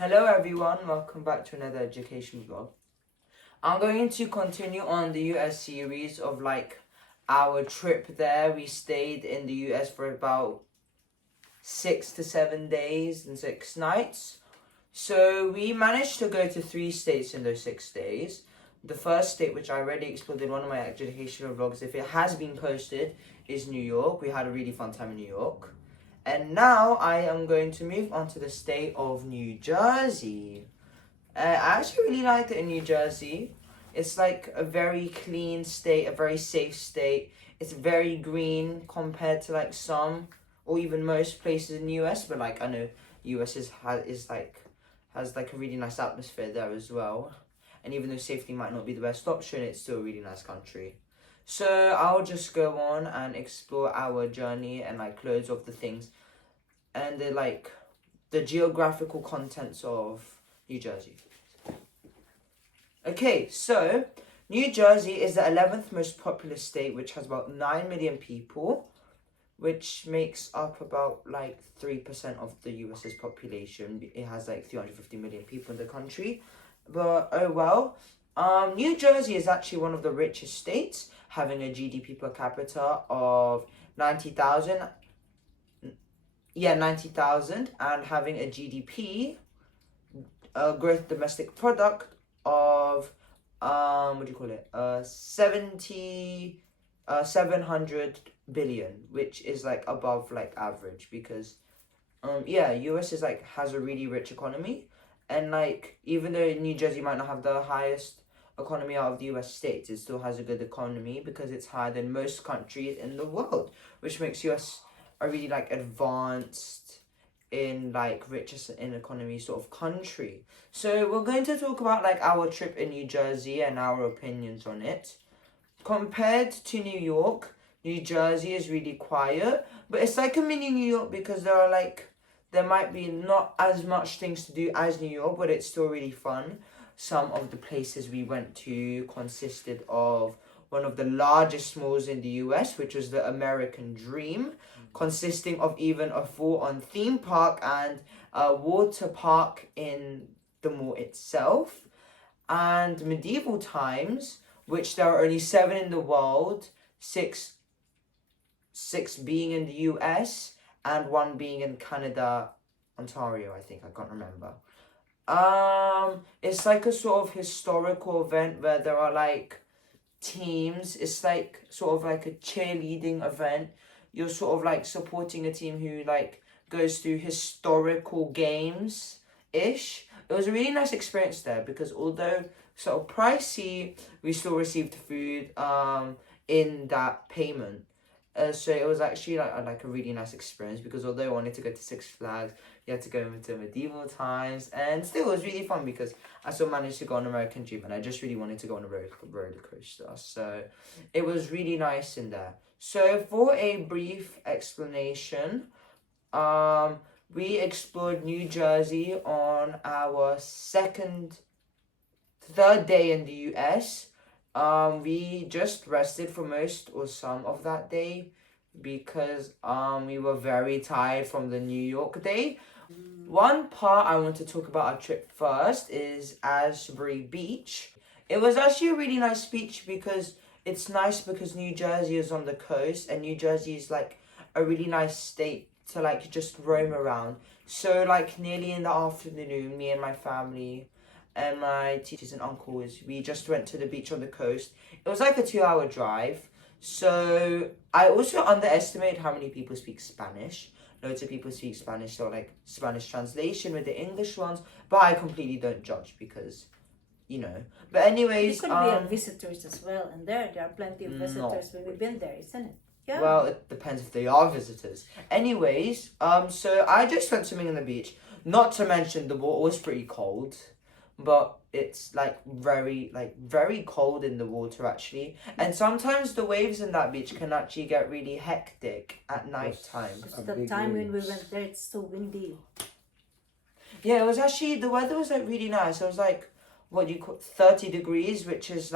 Hello everyone, welcome back to another education vlog. I'm going to continue on the US series of our trip there. We stayed in the US for about 6 to 7 days and 6 nights. So we managed to go to 3 states in those 6 days. The first state, which I already explored in one of my educational vlogs, if it has been posted, is New York. We had a really fun time in New York. And now I am going to move on to the state of New Jersey. I actually really liked it in New Jersey. It's like a very clean state, a very safe state. It's very green compared to some or even most places in the US. But I know US has a really nice atmosphere there as well. And even though safety might not be the best option, it's still a really nice country. So I'll just go on and explore our journey and loads of the things and the geographical contents of New Jersey. Okay, so New Jersey is the 11th most populous state, which has about 9 million people, which makes up about 3% of the US's population. It has 350 million people in the country, but oh well. New Jersey is actually one of the richest states, having a GDP per capita of 90,000, and having a GDP, gross domestic product of 700 billion, which is above average because US is has a really rich economy, and even though New Jersey might not have the highest economy out of the US states, it still has a good economy because it's higher than most countries in the world, which makes US a really advanced in richest in economy sort of country. So we're going to talk about our trip in New Jersey and our opinions on it. Compared to New York, New Jersey is really quiet, but it's like a mini New York because there might be not as much things to do as New York, but it's still really fun. Some of the places we went to consisted of one of the largest malls in the US, which was the American Dream, consisting of even a full-on theme park and a water park in the mall itself. And medieval times, which there are only 7 in the world, six being in the US and 1 being in Canada, Ontario, I think, I can't remember. It's a sort of historical event where there are teams. It's sort of a cheerleading event. You're sort of supporting a team who goes through historical games ish. It was a really nice experience there because although sort of pricey, we still received food in that payment. So it was actually a really nice experience because although I wanted to go to Six Flags, you had to go into medieval times, and still it was really fun because I still managed to go on American Dream, and I just really wanted to go on a roller coaster. So it was really nice in there. So for a brief explanation, we explored New Jersey on our third day in the US. We just rested for most or some of that day because we were very tired from the New York day. One part I want to talk about our trip first is Asbury Beach. It was actually a really nice beach because it's nice because New Jersey is on the coast, and New Jersey is a really nice state to just roam around. So nearly in the afternoon, me and my family and my teachers and uncles, we just went to the beach on the coast. It was a 2-hour drive. So I also underestimated how many people speak Spanish. Loads of people speak Spanish, so Spanish translation with the English ones, but I completely don't judge because, But anyways, you could be visitors as well, and there are plenty of visitors when we've been there, isn't it? Yeah. Well, it depends if they are visitors. Anyways, so I just went swimming on the beach. Not to mention the water was pretty cold, but it's very cold in the water actually, and sometimes the waves in that beach can actually get really hectic at night time. It's the time when we went there, it's so windy. Yeah, it was actually, the weather was really nice. It was what you call 30 degrees, which is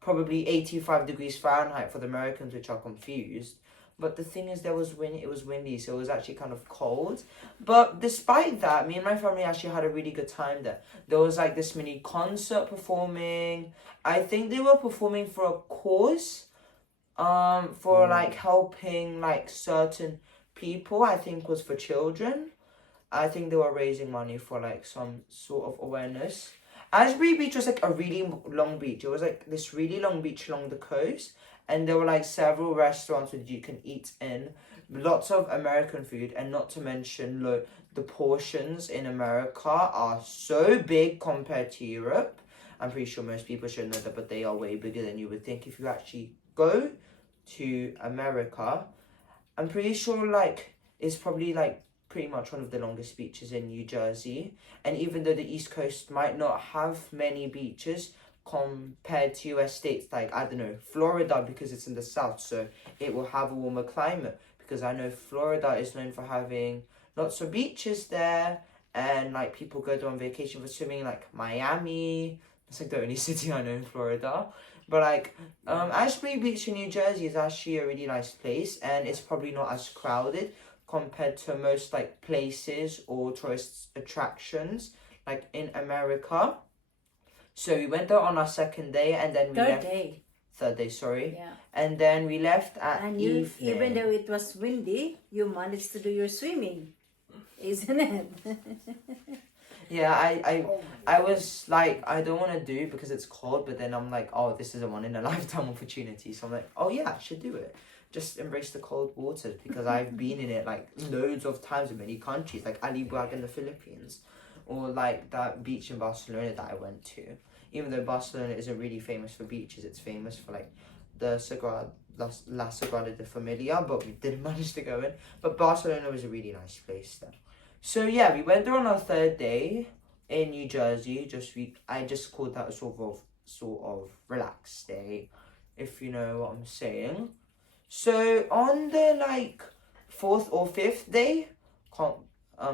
probably 85 degrees Fahrenheit for the Americans, which are confused. But the thing is, there was wind. It was windy, so it was actually kind of cold. But despite that, me and my family actually had a really good time there. There was like this mini concert performing. I think they were performing for a cause, for like helping like certain people. I think was for children. I think they were raising money for like some sort of awareness. Asbury Beach was like a really long beach. It was like this really long beach along the coast, and there were like several restaurants that you can eat in. Lots of American food, and not to mention the portions in America are so big compared to Europe. I'm pretty sure most people should know that, but they are way bigger than you would think if you actually go to America. I'm pretty sure like it's probably like pretty much one of the longest beaches in New Jersey. And even though the East Coast might not have many beaches compared to US states, like, I don't know, Florida, because it's in the south, so it will have a warmer climate. Because I know Florida is known for having lots of beaches there, and like people go there on vacation for swimming, like Miami. That's like the only city I know in Florida. But like Asbury Beach in New Jersey is actually a really nice place, and it's probably not as crowded compared to most like places or tourist attractions like in America. So we went there on our second day, and then we left. Third day, sorry. Yeah. And then we left at And evening. even though it was windy, you managed to do your swimming, isn't it? Yeah, I was like, I don't want to do it because it's cold, but then I'm like, oh, this is a one in a lifetime opportunity. So I'm like, oh yeah, I should do it. Just embrace the cold waters, because I've been in it like loads of times in many countries, like Alibag in the Philippines, or like that beach in Barcelona that I went to. Even though Barcelona isn't really famous for beaches, it's famous for like the La Sagrada de Familia, but we didn't manage to go in. But Barcelona was a really nice place there. So yeah, we went there on our third day in New Jersey. I just called that a sort of relaxed day, if you know what I'm saying. So on the like fourth or fifth day, can't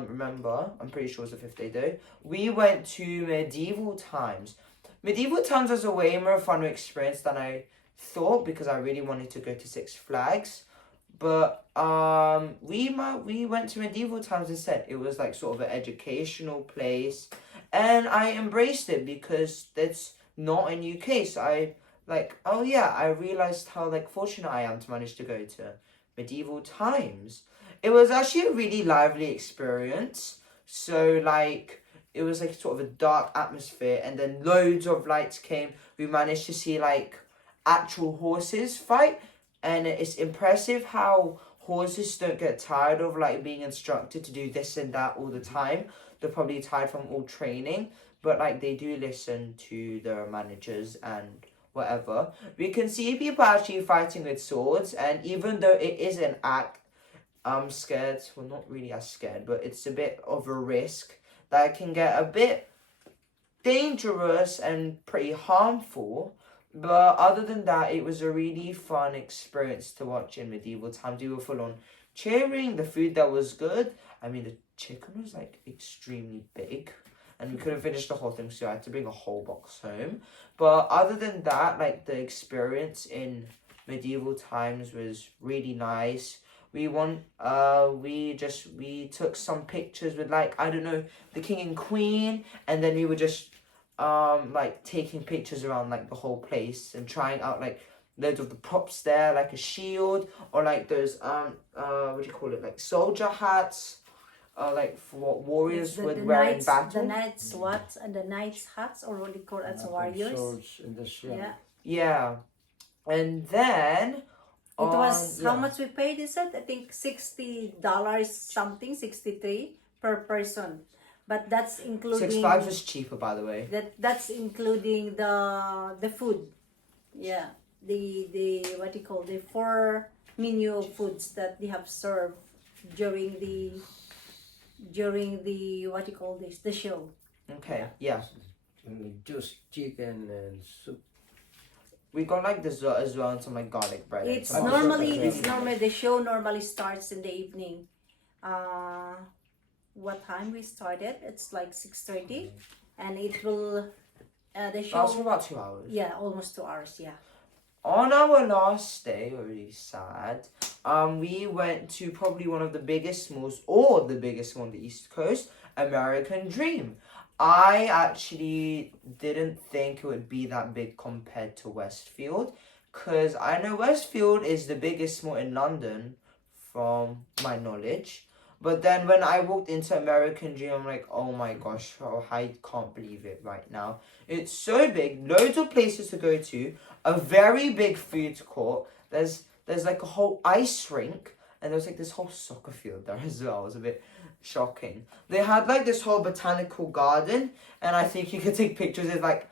remember, I'm pretty sure it was the fifth day though, we went to medieval times. Medieval times was a way more fun experience than I thought, because I really wanted to go to Six Flags. But we went to medieval times instead. It was like sort of an educational place, and I embraced it because that's not in UK. So I like, oh yeah, I realized how like fortunate I am to manage to go to medieval times. It was actually a really lively experience. So like, it was like sort of a dark atmosphere, and then loads of lights came. We managed to see like actual horses fight, and it's impressive how horses don't get tired of like being instructed to do this and that all the time. They're probably tired from all training, but like they do listen to their managers and whatever. We can see people actually fighting with swords, and even though it is an act, I'm scared. Well, not really as scared, but it's a bit of a risk that can get a bit dangerous and pretty harmful. But other than that, it was a really fun experience to watch in medieval times. We were full on cheering. The food that was good. I mean, the chicken was like extremely big, and we couldn't finish the whole thing, so I had to bring a whole box home. But other than that, like the experience in medieval times was really nice. We took some pictures with like, I don't know, the king and queen, and then we were just like taking pictures around like the whole place and trying out like loads of the props there, like a shield, or like those what do you call it, like soldier hats, like for what warriors would wear in battle. The knights what? And the knights hats, or what do you call it, as warriors? Swords in the shield. Yeah. Yeah. And then it was how much we paid, is it? I think $60 something, 63 per person. But that's including Six Flags was cheaper, by the way. That's including the food. Yeah. The what do you call, the 4 menu of foods that they have served during the what do you call this, the show. Okay, yeah. Just chicken and soup. We got like dessert as well, and some like garlic bread. It's normally the show normally starts in the evening. What time we started? It's like 6:30, and it will the show lasts for about 2 hours. Yeah, almost 2 hours. Yeah. On our last day, we're really sad. we went to probably one of the biggest malls, or the biggest one on the East Coast, American Dream. I actually didn't think it would be that big compared to Westfield, because I know Westfield is the biggest mall in London, from my knowledge. But then when I walked into American Dream, I'm like, oh my gosh, oh, I can't believe it right now. It's so big, loads of places to go to, a very big food court. There's like a whole ice rink, and there's like this whole soccer field there as well. It was a bit shocking. They had like this whole botanical garden, and I think you could take pictures of like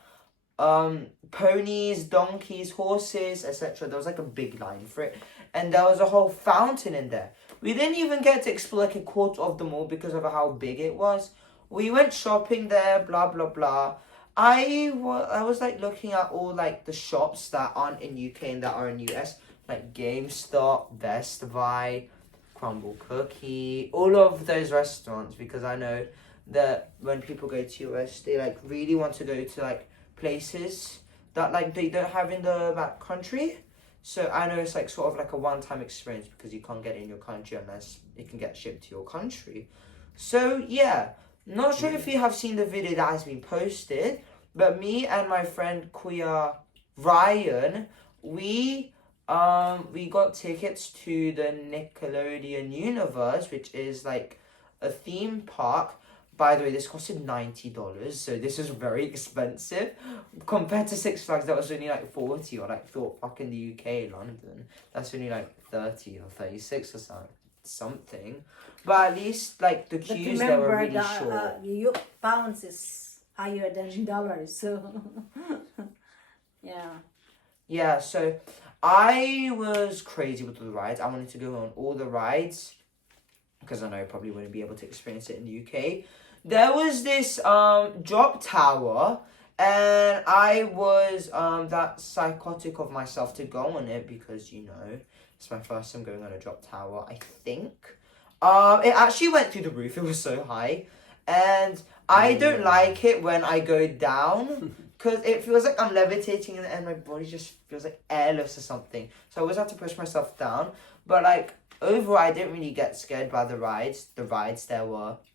ponies, donkeys, horses, etc. There was like a big line for it, and there was a whole fountain in there. We didn't even get to explore like a quarter of the mall because of how big it was. We went shopping there, blah blah blah. I was like looking at all like the shops that aren't in UK and that are in US, like GameStop, Best Buy, Crumble Cookie, all of those restaurants, because I know that when people go to US, they like really want to go to like places that like they don't have in the back country. So I know it's like sort of like a one-time experience, because you can't get it in your country unless it can get shipped to your country. So yeah, not sure if you have seen the video that has been posted, but me and my friend Kuya Ryan, we got tickets to the Nickelodeon Universe, which is like a theme park. By the way, this costed $90, so this is very expensive. Compared to Six Flags, that was only like 40, or like Thorpe Park in the UK, London. That's only like 30 or 36 or something. But at least like the queues there were really short. Pounds is higher than dollars, so yeah. Yeah, so I was crazy with the rides. I wanted to go on all the rides, because I know I probably wouldn't be able to experience it in the UK. There was this drop tower, and I was that psychotic of myself to go on it, because you know it's my first time going on a drop tower, I think. It actually went through the roof. It was so high, and I don't like it when I go down, because it feels like I'm levitating and my body just feels like airless or something. So I always have to push myself down. But like overall, I didn't really get scared by the rides. The rides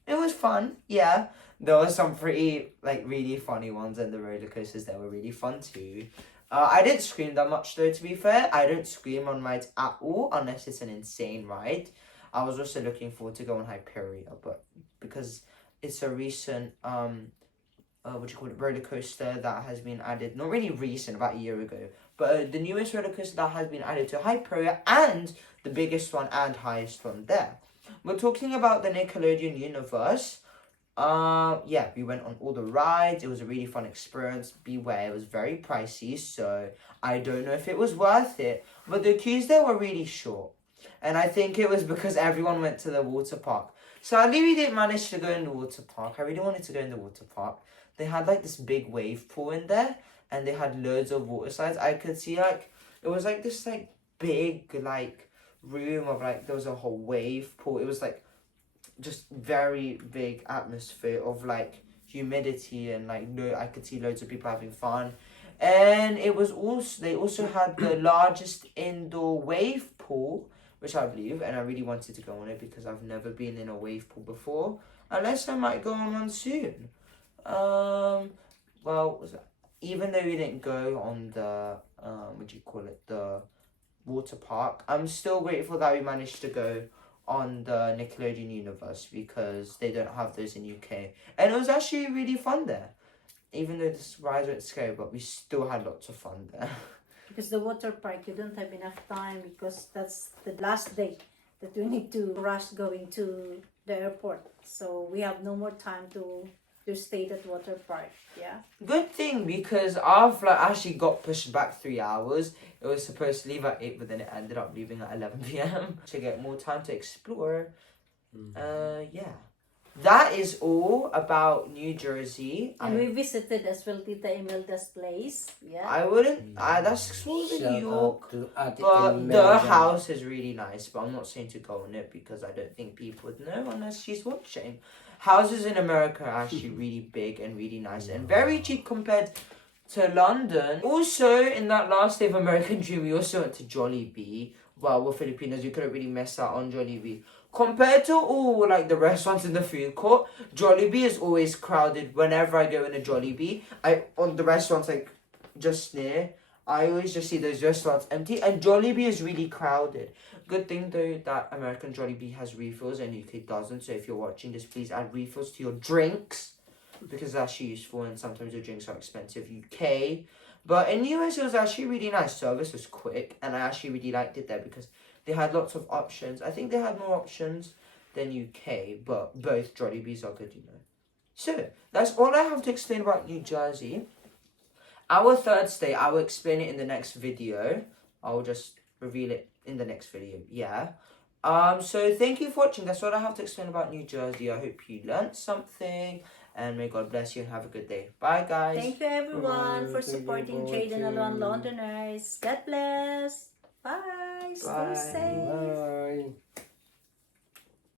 it was fun, yeah. There were some pretty like really funny ones, and the roller coasters there were really fun too. I didn't scream that much though, to be fair. I don't scream on rides at all unless it's an insane ride. I was also looking forward to go on Hyperia, but because it's a recent roller coaster that has been added, not really recent, about a year ago, but the newest roller coaster that has been added to Hyperia, and the biggest one and highest one there. We're talking about the Nickelodeon Universe. Yeah, we went on all the rides. It was a really fun experience. Beware, it was very pricey, so I don't know if it was worth it. But the queues there were really short, and I think it was because everyone went to the water park. Sadly, we didn't manage to go in the water park. I really wanted to go in the water park. They had like this big wave pool in there, and they had loads of water slides. I could see like it was like this like big like room of like there was a whole wave pool. It was like just very big atmosphere of like humidity, and like I could see loads of people having fun. And it was also they also had the largest indoor wave pool, which I believe, and I really wanted to go on it because I've never been in a wave pool before, unless I might go on one soon. Well, even though we didn't go on the the water park, I'm still grateful that we managed to go on the Nickelodeon Universe, because they don't have those in UK, and it was actually really fun there. Even though the rides were scary, but we still had lots of fun there. Because the water park, you don't have enough time, because that's the last day that we need to rush going to the airport. So we have no more time to stay at water park. Yeah. Good thing, because our flight actually got pushed back 3 hours. It was supposed to leave at 8, but then it ended up leaving at 11 p.m. to get more time to explore. Yeah. That is all about New Jersey. And we visited as well Tita Imelda's place. Yeah. I wouldn't. that's sort of New York. But the Imelda. house is really nice. But I'm not saying to go on it, because I don't think people would know unless she's watching. Houses in America are actually really big and really nice and very cheap compared to London. Also, in that last day of American Dream, we also went to Jollibee, well, we're Filipinos, we couldn't really miss out on Jollibee. Compared to all like the restaurants in the food court, Jollibee is always crowded. Whenever I go in a Jollibee, on the restaurants like just near, I always just see those restaurants empty, and Jollibee is really crowded. Good thing though that American Jollibee has refills and UK doesn't. So if you're watching this, please add refills to your drinks because it's actually useful, and sometimes your drinks are expensive. UK, but in US it was actually really nice. Service was quick, and I actually really liked it there because they had lots of options. I think they had more options than UK, but both Jollibees are good, you know. So, that's all I have to explain about New Jersey. Our third state, I will explain it in the next video. I will just reveal it in the next video, yeah. So thank you for watching. That's all I have to explain about New Jersey. I hope you learned something, and may God bless you and have a good day. Bye, guys. Thank you everyone for Thank you supporting for Jaiden Aluan watching. Londoners. God bless. Bye. Stay Bye. safe. Bye.